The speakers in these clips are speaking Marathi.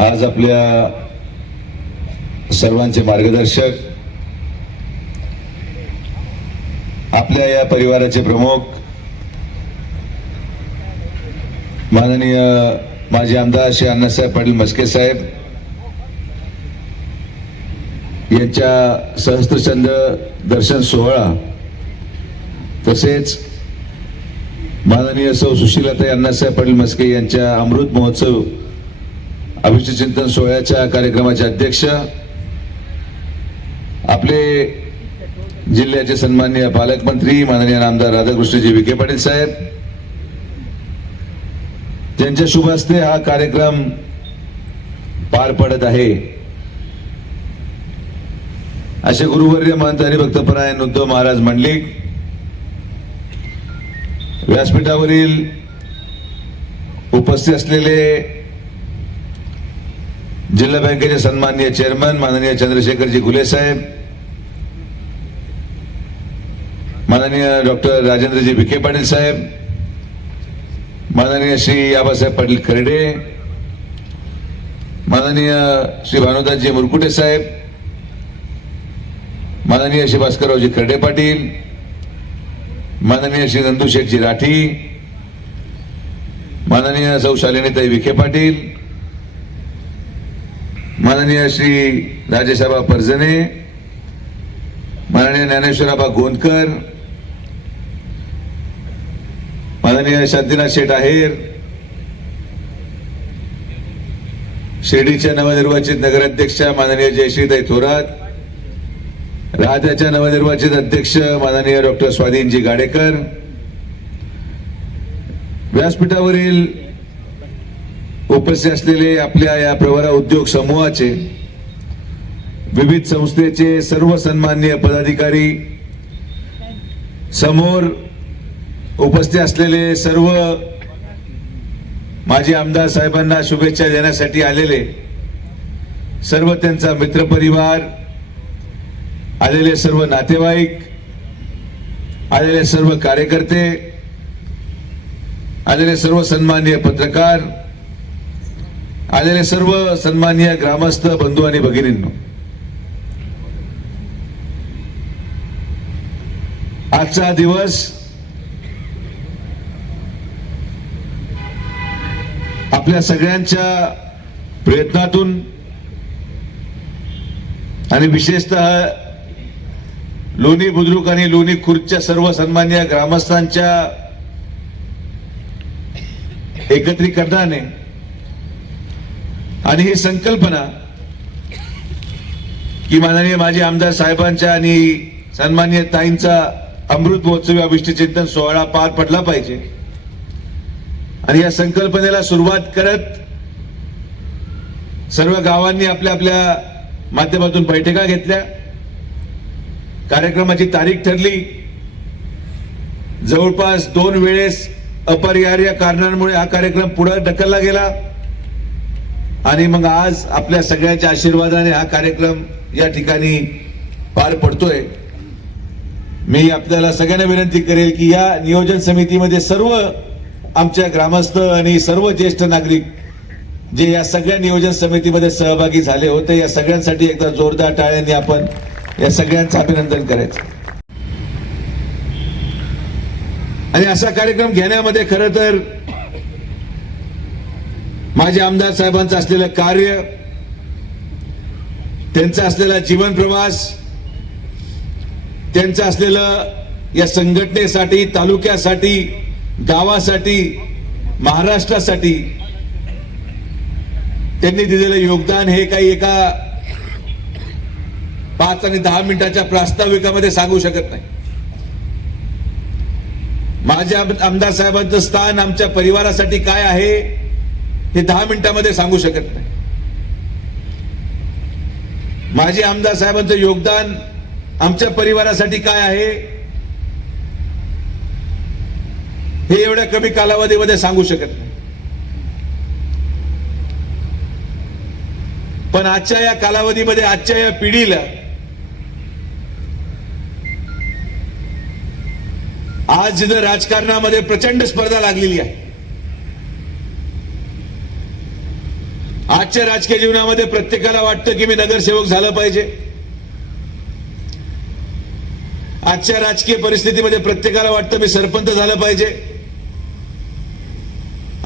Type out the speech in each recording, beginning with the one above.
आज आपल्या सर्वांचे मार्गदर्शक, आपल्या या परिवाराचे प्रमुख माननीय माजी आमदार श्री अण्णासाहेब पाटील मस्के साहेब यांच्या सहस्त्रचंद्र दर्शन सोहळा, तसेच माननीय सौ सुशीलाताई अण्णासाहेब पाटील मस्के यांच्या अमृत महोत्सव अभिष्ट चिंतन सोहळ्याच्या कार्यक्रमाचे अध्यक्ष, आपले जिल्ह्याचे सन्माननीय पालकमंत्री माननीय आमदार राधाकृष्णजी विखे पाटील साहेब, त्यांच्या शुभ हस्ते हा कार्यक्रम पार पडत आहे. असे गुरुवर्य महंत हरिभक्तपरायण उद्धव महाराज मंडलिक, व्यासपीठावरील उपस्थित असलेले जिल्हा बँकेचे सन्माननीय चेअरमन माननीय चंद्रशेखरजी घुले साहेब, माननीय डॉक्टर राजेंद्रजी विखे पाटील साहेब, माननीय श्री आबासाहेब पाटील खर्डे, माननीय श्री भानुदासजी मुरकुटे साहेब, माननीय श्री भास्कररावजी खर्डे पाटील, माननीय श्री नंदू शेठजी राठी, माननीय सौ शालिनीताई विखे पाटील, माननीय श्री राजेशाबा परजने, माननीय ज्ञानेश्वराबा गोंदकर, माननीय शांतीनाथ शेठ आहेर, शिर्डीच्या नवनिर्वाचित नगराध्यक्षा माननीय जयश्रीताई थोरात, राहत्याच्या नवनिर्वाचित अध्यक्ष माननीय डॉक्टर स्वाधीनजी गाडेकर, व्यासपीठावरील उपस्थित असलेले आपल्या या प्रवरा उद्योग समूहाचे, विविध संस्थेचे सर्व सन्माननीय पदाधिकारी, समोर उपस्थित असलेले सर्व माजी आमदार साहेबांना शुभेच्छा देण्यासाठी आलेले सर्व त्यांचा मित्रपरिवार, आलेले सर्व नातेवाईक, आलेले सर्व कार्यकर्ते, आलेले सर्व सन्माननीय पत्रकार, आलेले सर्व सन्माननीय ग्रामस्थ बंधू आणि भगिनींनो, आजचा दिवस आपल्या सगळ्यांच्या प्रयत्नातून आणि विशेषतः लोणी बुद्रुक आणि लोणी खुर्दच्या सर्व सन्माननीय ग्रामस्थांच्या एकत्रीकरणाने आणि ही संकल्पना की माननीय माजी आमदार साहेबांच्या आणि सन्माननीय ताईंचा अमृत महोत्सवी अभिष्ट चिंतन सोहळा पार पडला पाहिजे, आणि या संकल्पनेला सुरुवात करत सर्व गावांनी आपल्या आपल्या माध्यमातून बैठका घेतल्या. कार्यक्रमाची तारीख ठरली. जवळपास 2 वेळेस अपरिहार्य कारणांमुळे हा कार्यक्रम पुढे ढकलला गेला, आणि मग आज आपल्या सगळ्यांच्या आशीर्वादाने हा कार्यक्रम या ठिकाणी पार पडतोय. मी आपल्याला सगळ्यांना विनंती करेल की या नियोजन समितीमध्ये सर्व आमच्या ग्रामस्थ आणि सर्व ज्येष्ठ नागरिक जे या सगळ्या नियोजन समितीमध्ये सहभागी झाले होते, या सगळ्यांसाठी एकदा जोरदार टाळ्यांनी आपण या सगळ्यांचं अभिनंदन करायचं. आणि असा कार्यक्रम घेण्यामध्ये खरं तर माझे आमदार साहेबांचं असलेलं कार्य, त्यांचा असलेला जीवन प्रवास, त्यांचं असलेलं या संघटनेसाठी, तालुक्यासाठी, गावासाठी, महाराष्ट्रासाठी त्यांनी दिलेलं योगदान हे काही एका 5 आणि 10 मिनिटाच्या प्रास्ताविकामध्ये सांगू शकत नाही. माझ्या आमदार साहेबांचं स्थान आमच्या परिवारासाठी काय आहे हे 10 मिनिटांमध्ये सांगू शकत नाही. माझे आमदार साहेबांचं योगदान आमच्या परिवारासाठी काय आहे हे एवढ्या कमी कालावधीमध्ये सांगू शकत नाही. पण आजच्या या कालावधीमध्ये, आजच्या या पिढीला आज जिथं राजकारणामध्ये प्रचंड स्पर्धा लागलेली आहे, आजच्या राजकीय जीवनामध्ये प्रत्येकाला वाटतं की मी नगरसेवक झालं पाहिजे. आजच्या राजकीय परिस्थितीमध्ये प्रत्येकाला वाटतं मी सरपंच झालं पाहिजे.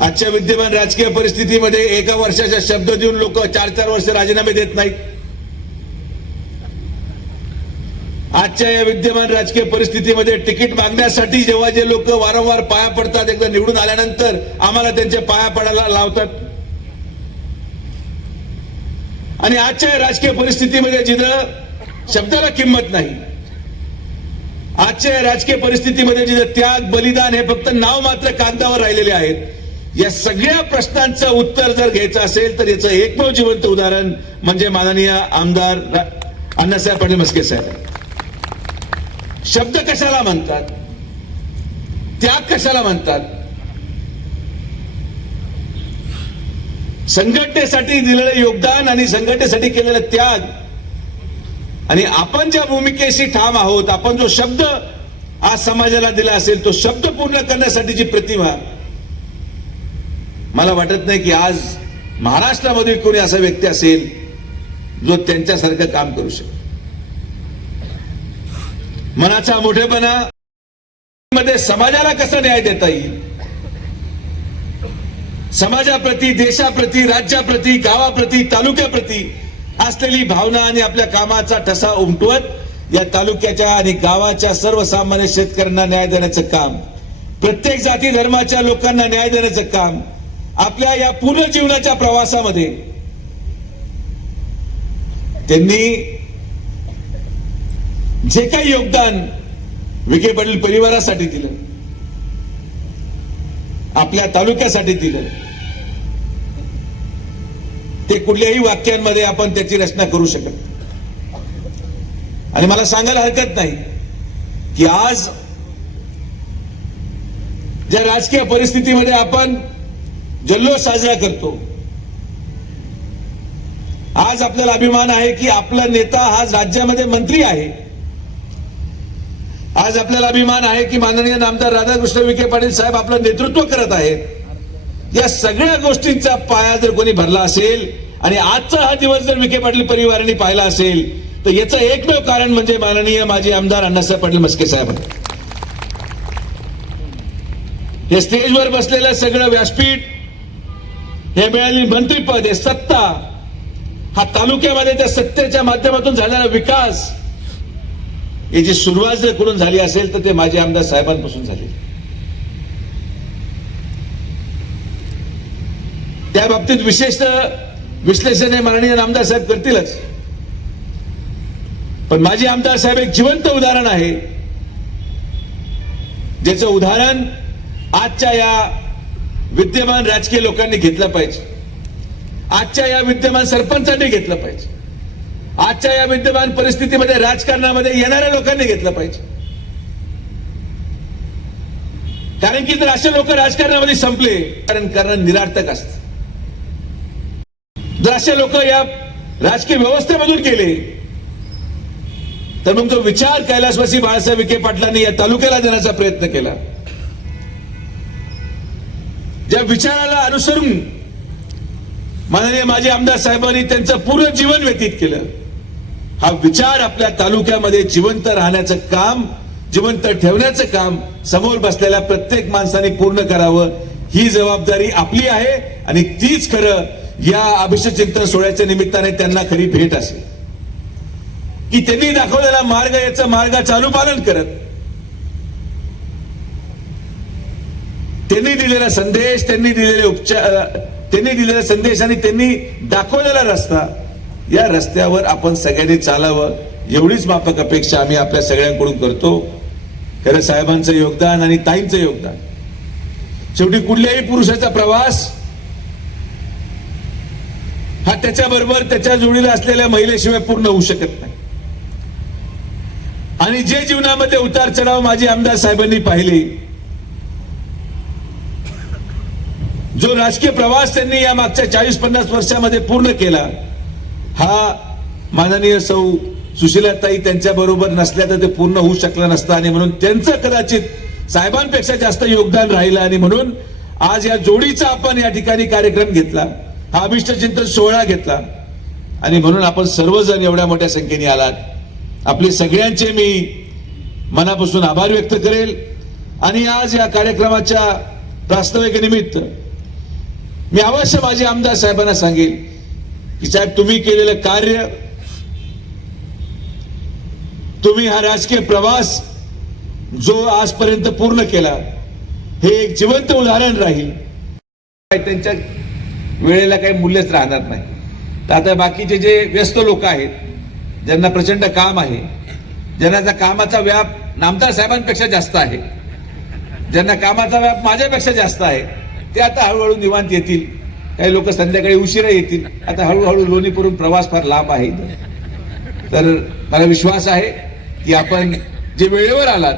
आजच्या विद्यमान राजकीय परिस्थितीमध्ये एका वर्षाचा शब्द देऊन लोक 4-4 वर्ष राजीनामे देत नाहीत. आजच्या या विद्यमान राजकीय परिस्थितीमध्ये तिकीट मागण्यासाठी जेव्हा जे लोक वारंवार पाया पडतात, एकदा निवडून आल्यानंतर आम्हाला त्यांच्या पाया पडायला लावतात. आणि आजच्या राजकीय परिस्थितीमध्ये जिथं शब्दाला किंमत नाही, आजच्या राजकीय परिस्थितीमध्ये जिथं त्याग बलिदान हे फक्त नाव मात्र कागदावर राहिलेले आहेत, या सगळ्या प्रश्नांचं उत्तर जर घ्यायचं असेल तर याचं एकमेव जिवंत उदाहरण म्हणजे माननीय आमदार अण्णासाहेब पाटील मस्के साहेब. शब्द कशाला म्हणतात, त्याग कशाला म्हणतात? संघटनेसाठी दिलेलं योगदान आणि संघटनेसाठी केलेला त्याग आणि आपण ज्या भूमिकेशी ठाम आहोत, आपण जो शब्द आज समाजाला दिला असेल तो शब्द पूर्ण करण्यासाठीची प्रतिमा, मला वाटत नाही की आज महाराष्ट्रामध्ये कोणी असा व्यक्ती असेल जो त्यांच्यासारखं काम करू शकेल. मनाचा मोठेपणा मध्ये समाजाला कसा न्याय देता येईल, समाजाप्रती, देशाप्रती, राज्याप्रती, गावाप्रती, तालुक्याप्रती असलेली भावना आणि आपल्या कामाचा ठसा उमटवत या तालुक्याच्या आणि गावाच्या सर्वसामान्य शेतकऱ्यांना न्याय देण्याचं काम, प्रत्येक जाती धर्माच्या लोकांना न्याय देण्याचं काम आपल्या या पूर्ण जीवनाच्या प्रवासामध्ये त्यांनी जे काही योगदान विखे पाटील परिवारासाठी दिलं, आपल्या तालुक्यासाठी दिलं, ते कुठल्याही वाक्यांमध्ये आपण त्याची रचना करू शकत. आणि मला सांगायला हरकत नाही की आज ज्या राजकीय परिस्थितीमध्ये आपण जल्लोष साजरा करतो, आज आपल्याला अभिमान आहे की आपला नेता हा राज्यामध्ये मंत्री आहे. आज आपल्याला अभिमान आहे की माननीय नामदार राधाकृष्ण विखे पाटील साहेब आपलं नेतृत्व करत आहेत. या सगळ्या गोष्टींचा पाया जर कोणी भरला असेल आणि आजचा हा दिवस जर विखे पाटील परिवारांनी पाहिला असेल तर याचं एकमेव कारण म्हणजे माननीय माजी आमदार अण्णासाहेब पाटील मस्के साहेब. हे स्टेजवर बसलेलं सगळं व्यासपीठ, हे मिळालेली मंत्रीपद, हे सत्ता, हा तालुक्यामध्ये त्या सत्तेच्या माध्यमातून झालेला विकास, याची सुरुवात जर करून झाली असेल तर ते माझे आमदार साहेबांपासून झाली. त्या बाबतीत विशेष विश्लेषण हे माननीय आमदार साहेब करतीलच, पण माझे आमदार साहेब एक जिवंत उदाहरण आहे, ज्याचं उदाहरण आजच्या या विद्यमान राजकीय लोकांनी घेतलं पाहिजे, आजच्या या विद्यमान सरपंचांनी घेतलं पाहिजे, आजच्या या विद्यमान परिस्थितीमध्ये राजकारणामध्ये येणाऱ्या लोकांनी घेतलं पाहिजे. कारण की जर असे लोक राजकारणामध्ये संपले कारण निरार्थक असत. जर असे लोक या राजकीय व्यवस्थेमधून गेले तर मग तो विचार कैलासवासी बाळासाहेब विखे पाटलांनी या तालुक्याला देण्याचा प्रयत्न केला. ज्या विचाराला अनुसरून माननीय माजी आमदार साहेबांनी त्यांचं पूर्ण जीवन व्यतीत केलं, हा विचार आपल्या तालुक्यामध्ये जिवंत राहण्याचं काम, जिवंत ठेवण्याचं काम समोर बसलेल्या प्रत्येक माणसाने पूर्ण करावं. ही जबाबदारी आपली आहे आणि तीच खरं या अभिषेक चिंतन सोहळ्याच्या निमित्ताने त्यांना खरी भेट असेल की त्यांनी दाखवलेला मार्ग, याचा मार्ग चालू पालन करत, त्यांनी दिलेला संदेश, त्यांनी दिलेले उपचार, त्यांनी दिलेला संदेश आणि त्यांनी दाखवलेला रस्ता, या रस्त्यावर आपण सगळ्यांनी चालावं, एवढीच माफक अपेक्षा आम्ही आपल्या सगळ्यांकडून करतो. खरं साहेबांचं योगदान आणि ताईंचं योगदान, शेवटी कुठल्याही पुरुषाचा प्रवास हा त्याच्याबरोबर त्याच्या जोडीला असलेल्या महिलेशिवाय पूर्ण होऊ शकत नाही. आणि जे जीवनामध्ये उतार चढाव माझे आमदार साहेबांनी पाहिले, जो राजकीय प्रवास त्यांनी या मागच्या 40-50 वर्षामध्ये पूर्ण केला, हा माननीय सौ सुशीलाताई त्यांच्या बरोबर नसल्या तर ते पूर्ण होऊ शकलं नसतं. आणि म्हणून त्यांचं कदाचित साहेबांपेक्षा जास्त योगदान राहिलं आणि म्हणून आज या जोडीचा आपण या ठिकाणी कार्यक्रम घेतला. हा अभिष्टचिंतन सोहळा घेतला आणि म्हणून आपण सर्वजण एवढ्या मोठ्या संख्येने आलात। आपले सगळ्यांचे मी मनापासून आभार व्यक्त करेल आणि आज या कार्यक्रमाच्या प्रास्ताविकेनिमित्त मी अवश्य माझे आमदार साहेबांना सांगेल की साहेब, तुम्ही केलेलं कार्य, तुम्ही हा राजकीय प्रवास जो आजपर्यंत पूर्ण केला, हे एक जिवंत उदाहरण राहील। त्यांच्या वेळेला काही मूल्यच राहणार नाही। तर आता बाकीचे जे व्यस्त लोक आहेत, ज्यांना प्रचंड काम आहे, ज्यांना कामाचा व्याप नामदार साहेबांपेक्षा जास्त आहे, ज्यांना कामाचा व्याप माझ्यापेक्षा जास्त आहे, ते आता हळूहळू निवांत येतील। काही लोक संध्याकाळी उशिरा येतील। आता हळूहळू लोणीवरून प्रवास फार लांब आहे, तर मला विश्वास आहे की आपण जे वेळेवर आलात,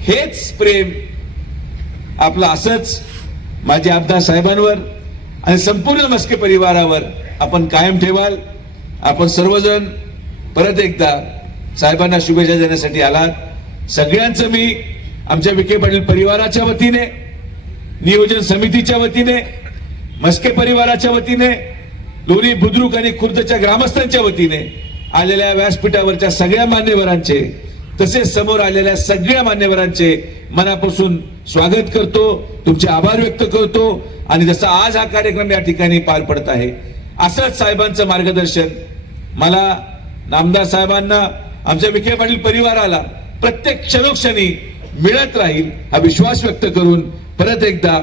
हेच प्रेम आपलं असंच माझे आमदार साहेबांवर आणि संपूर्ण मस्के परिवारावर आपण कायम ठेवाल। आपण सर्वजण परत एकदा साहेबांना शुभेच्छा देण्यासाठी आलात। सगळ्यांचं मी आमच्या विखे पाटील परिवाराच्या वतीने, नियोजन समितीच्या वतीने, मस्के परिवाराच्या वतीने, लोणी बुद्रुक आणि खुर्दच्या ग्रामस्थांच्या वतीने आलेल्या व्यासपीठावरच्या सगळ्या मान्यवरांचे, तसेच समोर आलेल्या सगळ्या मान्यवरांचे मनापासून स्वागत करतो, तुमचे आभार व्यक्त करतो। आणि जसा आज हा कार्यक्रम या ठिकाणी पार पडत आहे, असंच साहेबांचं मार्गदर्शन मला, नामदार साहेबांना, आमच्या विखे पाटील परिवाराला प्रत्येक क्षणोक्षणी मिळत राहील, हा विश्वास व्यक्त करून परत एकदा